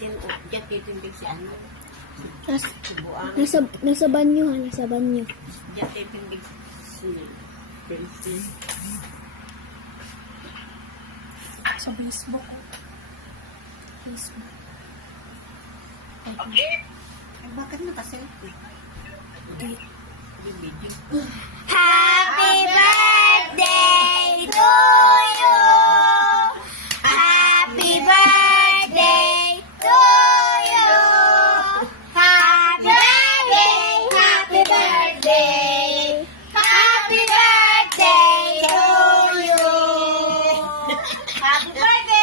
Diyan, diyan titindig si ano. Subuan. Nasa banyo ha, nasa banyo. Diyan titindig si Chelsea. Sa Facebook. Facebook. Ay, bakit nakaselfie? Okay. Yung video. Happy birthday to you! Happy birthday to you! Happy birthday! Happy birthday! Happy birthday to you! Happy birthday!